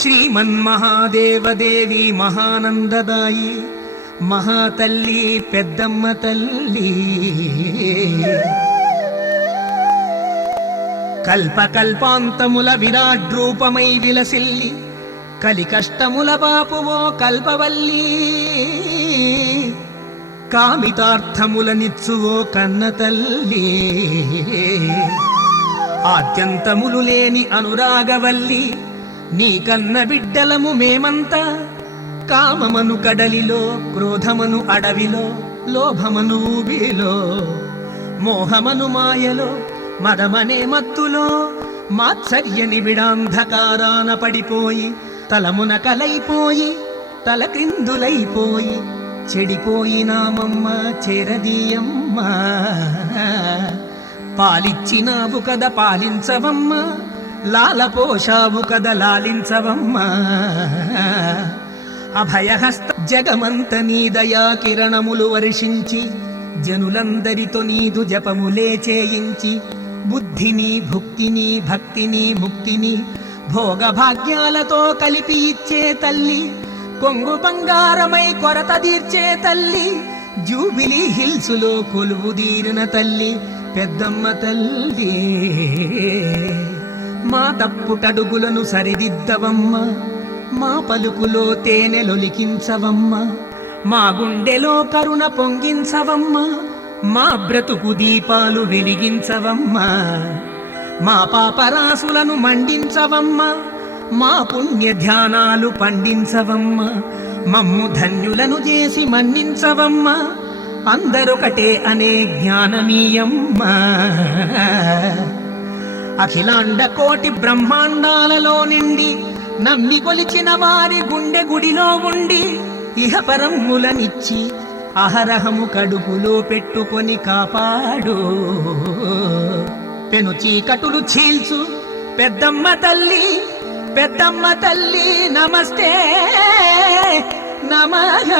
శ్రీమన్మహాదేవదేవి మహానందదాయి మహాతల్లి పెద్దమ్మ తల్లి కల్పకల్పాంతముల విరాట్ రూపమై విలసిల్లి కలి కష్టముల బాపువో కల్పవల్లి కామితార్థముల నిచ్చువో కన్న తల్లి ఆద్యంతములు లేని అనురాగవల్లి నీ కన్న బిడ్డలము మేమంతా కామమను కడలిలో క్రోధమను అడవిలో లోభమను ఊబిలో మోహమను మాయలో మదమనే మత్తులో మాత్సర్యని విడాంధకారాన పడిపోయి తలమున కలైపోయి తల క్రిందులైపోయి చెడిపోయినామమ్మ చేరదీయమ్మ పాలిచ్చినావు కద పాలించవమ్మ లాలపోషావు కద లాలించవమ్మ అభయహస్త జగమంత నీ దయా కిరణములు వర్షించి జనులందరితో నీదు జపములే చేయించి బుద్ధిని భుక్తిని భక్తిని ముక్తిని భోగభాగ్యాలతో కలిపి ఇచ్చే తల్లి కొంగు బంగారమై కొరత తీర్చే తల్లి జూబిలీ హిల్సులో కొలువుదీరిన తల్లి పెద్దమ్మ తల్లి మా తప్పుటడుగులను సరిదిద్దవమ్మ మా పలుకులో తేనెలొలికించవమ్మ మా గుండెలో కరుణ పొంగించవమ్మ మా బ్రతుకు దీపాలు వెలిగించవమ్మ మా పాపరాసులను మండించవమ్మ మా పుణ్య ధ్యానాలు పండించవమ్మ మమ్ము ధన్యులను చేసి మన్నించవమ్మ అందరొకటే అనే జ్ఞానమీయమ్మ అఖిలాండ కోటి బ్రహ్మాండాలలో నిండి నమ్మి కొలిచిన వారి గుండె గుడిలో ఉండి ఇహపరములనిచ్చి అహరహము కడుపులో పెట్టుకొని కాపాడు పెను చీకటులు చీల్చు పెద్దమ్మ తల్లి పెద్దమ్మ తల్లి నమస్తే నమః.